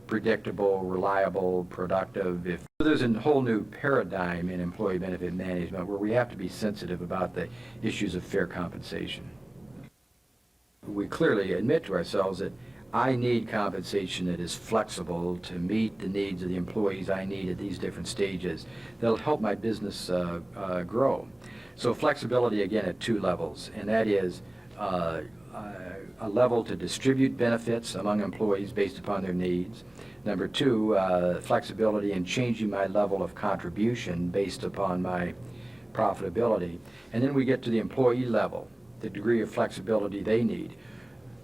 predictable, reliable, productive. There's a whole new paradigm in employee benefit management where we have to be sensitive about the issues of fair compensation. We clearly admit to ourselves that I need compensation that is flexible to meet the needs of the employees I need at these different stages that'll help my business grow. So flexibility, again, at two levels, and that is a level to distribute benefits among employees based upon their needs. Number two, flexibility in changing my level of contribution based upon my profitability. And then we get to the employee level, the degree of flexibility they need.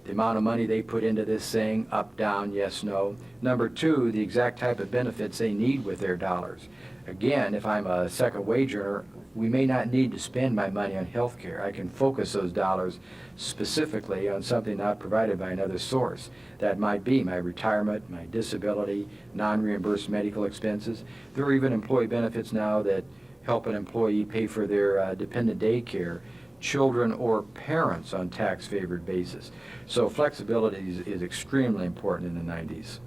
The amount of money they put into this thing, up, down, yes, no. Number two, the exact type of benefits they need with their dollars. Again, if I'm a second wage earner, we may not need to spend my money on health care. I can focus those dollars specifically on something not provided by another source. That might be my retirement, my disability, non-reimbursed medical expenses. There are even employee benefits now that help an employee pay for their dependent daycare, children or parents on tax-favored basis. So flexibility is extremely important in the 90s.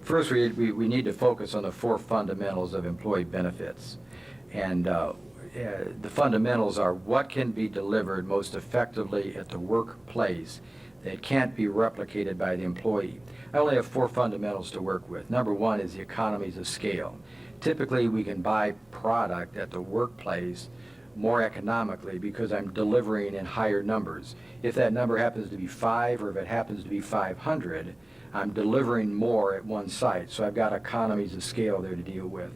First, we need to focus on the four fundamentals of employee benefits. And the fundamentals are what can be delivered most effectively at the workplace that can't be replicated by the employee. I only have four fundamentals to work with. Number one is the economies of scale. Typically, we can buy product at the workplace more economically because I'm delivering in higher numbers. If that number happens to be 5 or if it happens to be 500, I'm delivering more at one site. So I've got economies of scale there to deal with.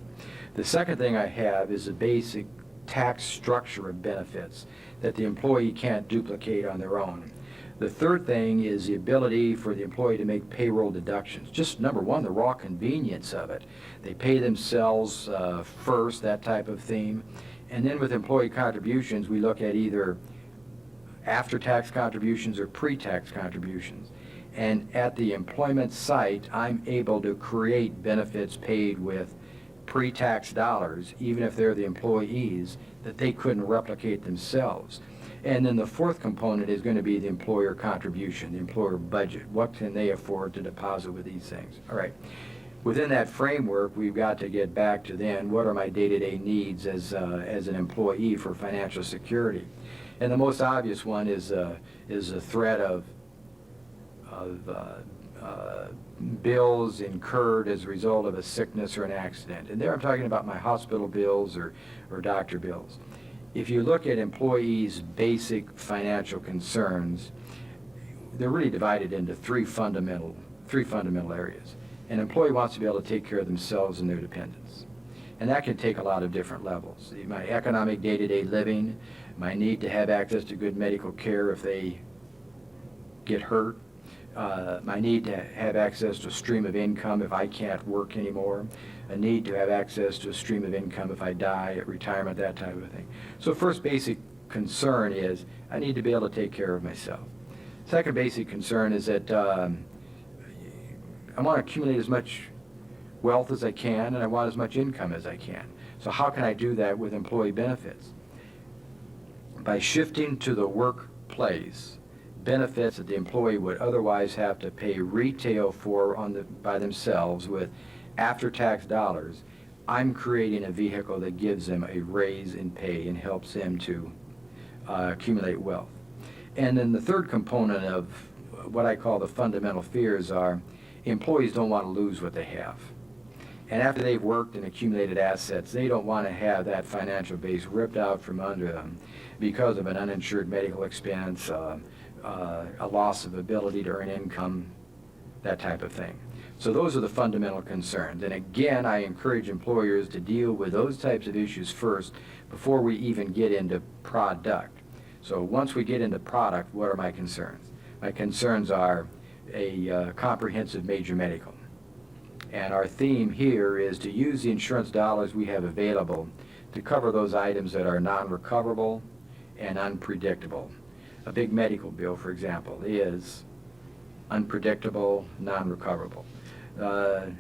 The second thing I have is a basic tax structure of benefits that the employee can't duplicate on their own. The third thing is the ability for the employee to make payroll deductions. Just number one, the raw convenience of it. They pay themselves first, that type of theme. And then with employee contributions, we look at either after-tax contributions or pre-tax contributions. And at the employment site, I'm able to create benefits paid with pre-tax dollars, even if they're the employees, that they couldn't replicate themselves. And then the fourth component is going to be the employer contribution, the employer budget. What can they afford to deposit with these things? All right. Within that framework, we've got to get back to then, what are my day-to-day needs as an employee for financial security? And the most obvious one is the threat of bills incurred as a result of a sickness or an accident. And there I'm talking about my hospital bills or doctor bills. If you look at employees' basic financial concerns, they're really divided into three fundamental areas. An employee wants to be able to take care of themselves and their dependents. And that can take a lot of different levels. My economic day-to-day living, my need to have access to good medical care if they get hurt, my need to have access to a stream of income if I can't work anymore, a need to have access to a stream of income if I die at retirement, that type of thing. So first basic concern is I need to be able to take care of myself. Second basic concern is that I want to accumulate as much wealth as I can, and I want as much income as I can. So how can I do that with employee benefits? By shifting to the workplace benefits that the employee would otherwise have to pay retail for by themselves with after-tax dollars, I'm creating a vehicle that gives them a raise in pay and helps them to accumulate wealth. And then the third component of what I call the fundamental fears are employees don't want to lose what they have. And after they've worked and accumulated assets, they don't want to have that financial base ripped out from under them because of an uninsured medical expense, a loss of ability to earn income, that type of thing. So those are the fundamental concerns. And again, I encourage employers to deal with those types of issues first before we even get into product. So once we get into product, what are my concerns? My concerns are a comprehensive major medical. And our theme here is to use the insurance dollars we have available to cover those items that are non-recoverable and unpredictable. A big medical bill, for example, is unpredictable, non-recoverable. A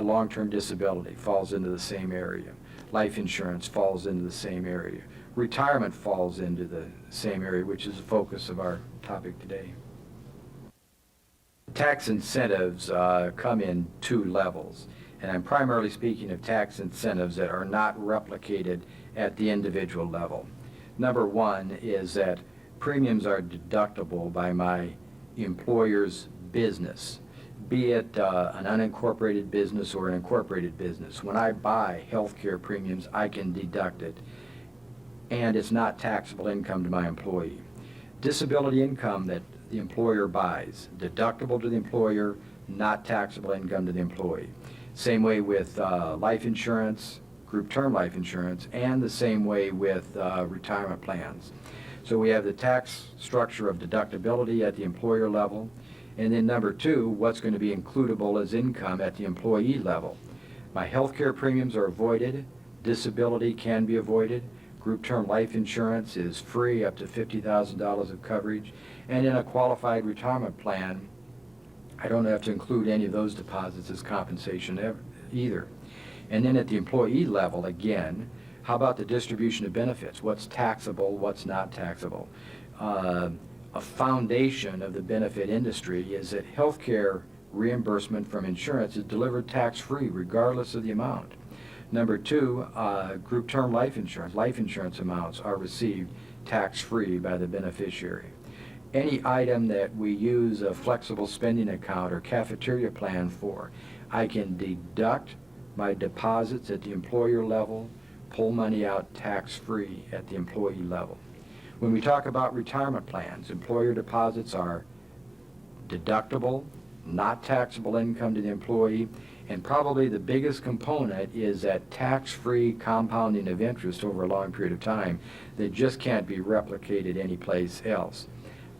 long-term disability falls into the same area. Life insurance falls into the same area. Retirement falls into the same area, which is the focus of our topic today. Tax incentives come in two levels, and I'm primarily speaking of tax incentives that are not replicated at the individual level. Number one is that premiums are deductible by my employer's business, be it an unincorporated business or an incorporated business. When I buy health care premiums, I can deduct it, and it's not taxable income to my employee. Disability income that the employer buys, deductible to the employer, not taxable income to the employee. Same way with life insurance, group term life insurance, and the same way with retirement plans. So we have the tax structure of deductibility at the employer level, and then number two, what's going to be includable as income at the employee level. My health care premiums are avoided, disability can be avoided, group term life insurance is free up to $50,000 of coverage, and in a qualified retirement plan, I don't have to include any of those deposits as compensation either. And then at the employee level, again, how about the distribution of benefits? What's taxable, what's not taxable? A foundation of the benefit industry is that healthcare reimbursement from insurance is delivered tax-free regardless of the amount. Number two, group term life insurance amounts are received tax-free by the beneficiary. Any item that we use a flexible spending account or cafeteria plan for, I can deduct my deposits at the employer level, pull money out tax-free at the employee level. When we talk about retirement plans, employer deposits are deductible, not taxable income to the employee, and probably the biggest component is that tax-free compounding of interest over a long period of time that just can't be replicated anyplace else.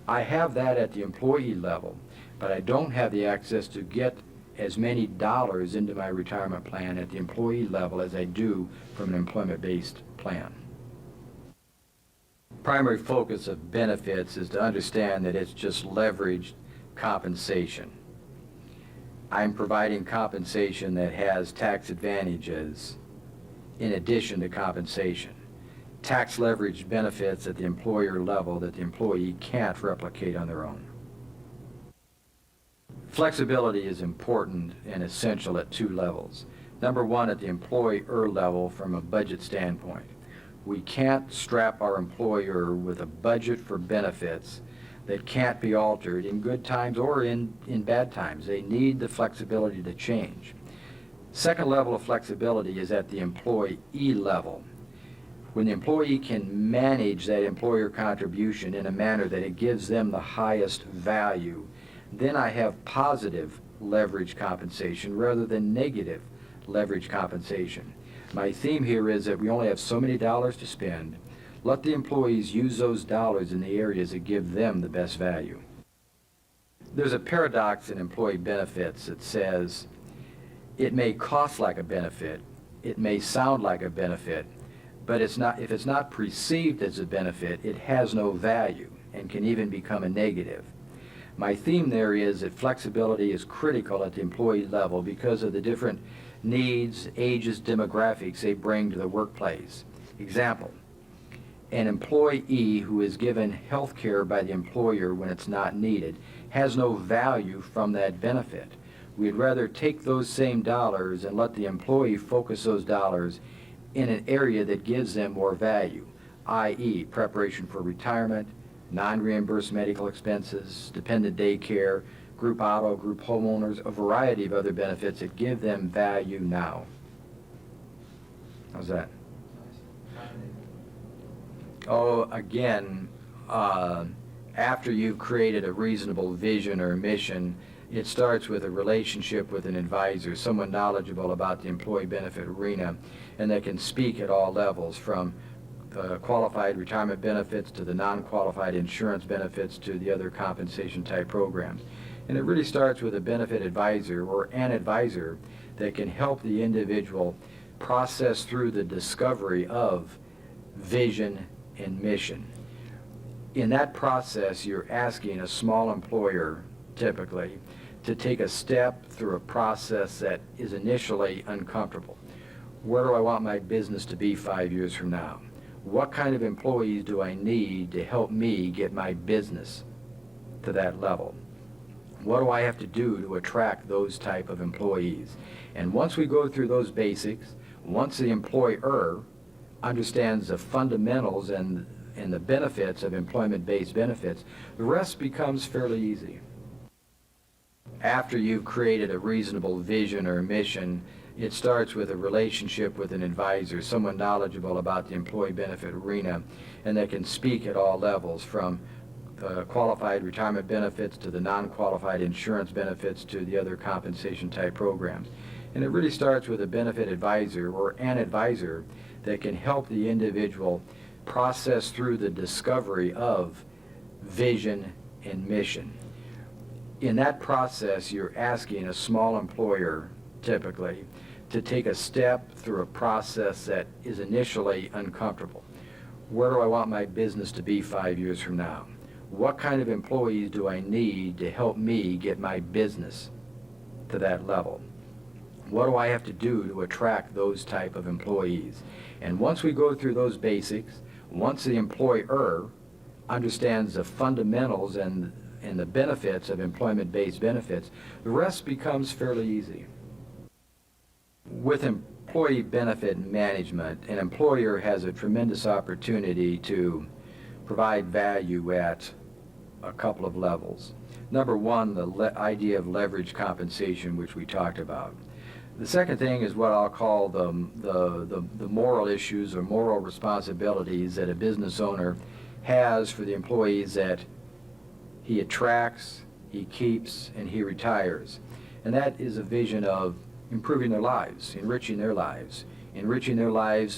I have that at the employee level, but I don't have the access to get as many dollars into my retirement plan at the employee level as I do from an employment-based plan. Primary focus of benefits is to understand that it's just leveraged compensation. I'm providing compensation that has tax advantages in addition to compensation. Tax leveraged benefits at the employer level that the employee can't replicate on their own. Flexibility is important and essential at two levels. Number one, at the employer level from a budget standpoint. We can't strap our employer with a budget for benefits that can't be altered in good times or in bad times. They need the flexibility to change. Second level of flexibility is at the employee level. When the employee can manage that employer contribution in a manner that it gives them the highest value, then I have positive leverage compensation rather than negative leverage compensation. My theme here is that we only have so many dollars to spend. Let the employees use those dollars in the areas that give them the best value. There's a paradox in employee benefits that says it may cost like a benefit, it may sound like a benefit, but if it's not perceived as a benefit, it has no value and can even become a negative. My theme there is that flexibility is critical at the employee level because of the different needs, ages, demographics they bring to the workplace. Example, an employee who is given health care by the employer when it's not needed has no value from that benefit. We'd rather take those same dollars and let the employee focus those dollars in an area that gives them more value, i.e. preparation for retirement, non-reimbursed medical expenses, dependent daycare, group auto, group homeowners, a variety of other benefits that give them value now. How's that? Oh, again, after you've created a reasonable vision or mission, it starts with a relationship with an advisor, someone knowledgeable about the employee benefit arena, and that can speak at all levels, from the qualified retirement benefits to the non-qualified insurance benefits to the other compensation type programs. And it really starts with a benefit advisor or an advisor that can help the individual process through the discovery of vision and mission. In that process, you're asking a small employer, typically, to take a step through a process that is initially uncomfortable. Where do I want my business to be 5 years from now? What kind of employees do I need to help me get my business to that level? What do I have to do to attract those type of employees? And once we go through those basics, once the employer understands the fundamentals and the benefits of employment-based benefits, the rest becomes fairly easy. After you've created a reasonable vision or mission, it starts with a relationship with an advisor, someone knowledgeable about the employee benefit arena, and that can speak at all levels, from the qualified retirement benefits to the non-qualified insurance benefits to the other compensation type programs. And it really starts with a benefit advisor or an advisor that can help the individual process through the discovery of vision and mission. In that process, you're asking a small employer, typically, to take a step through a process that is initially uncomfortable. Where do I want my business to be 5 years from now? What kind of employees do I need to help me get my business to that level? What do I have to do to attract those type of employees? And once we go through those basics, once the employer understands the fundamentals and the benefits of employment-based benefits, the rest becomes fairly easy. With employee benefit management, an employer has a tremendous opportunity to provide value at a couple of levels. Number one, the idea of leverage compensation, which we talked about. The second thing is what I'll call the moral issues or moral responsibilities that a business owner has for the employees that he attracts, he keeps, and he retires. And that is a vision of improving their lives, enriching their lives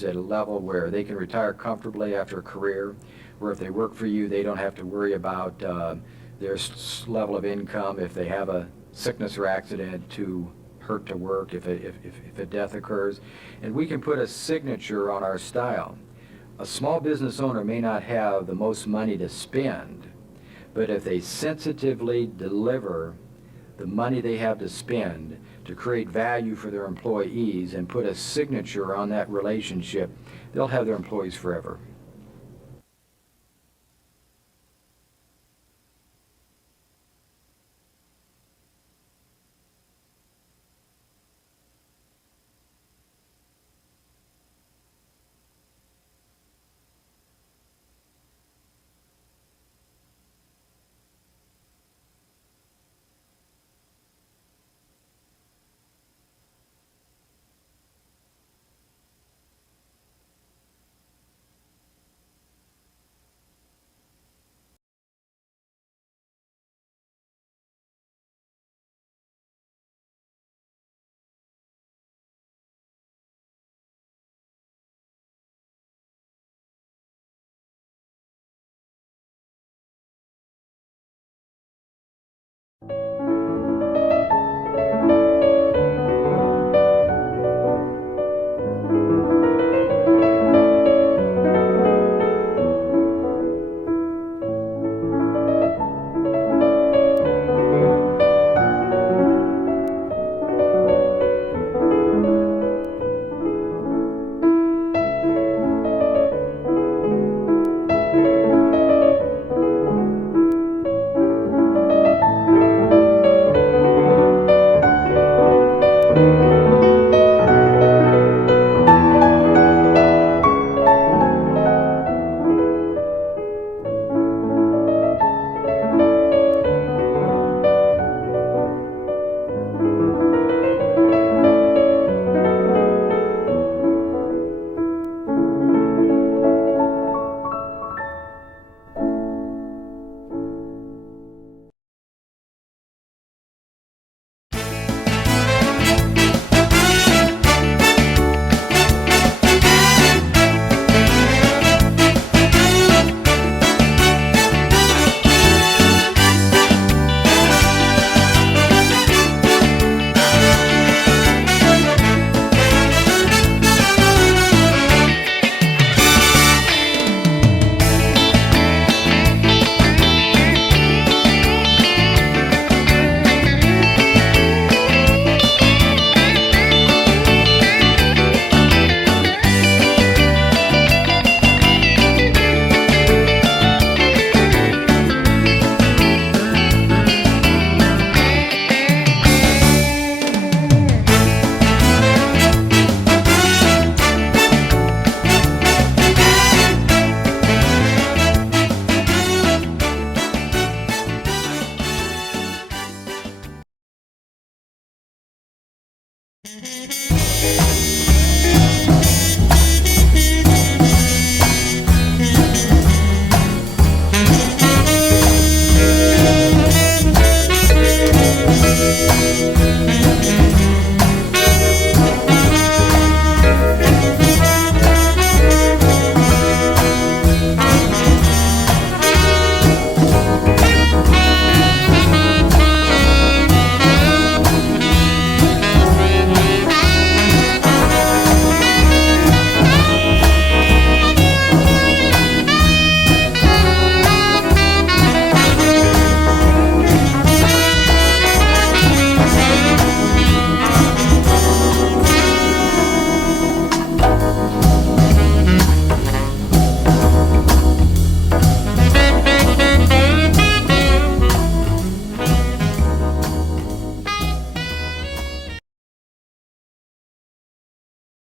at a level where they can retire comfortably after a career, where if they work for you, they don't have to worry about their level of income if they have a sickness or accident to hurt to work, if a death occurs. And we can put a signature on our style. A small business owner may not have the most money to spend, but if they sensitively deliver the money they have to spend to create value for their employees and put a signature on that relationship, they'll have their employees forever.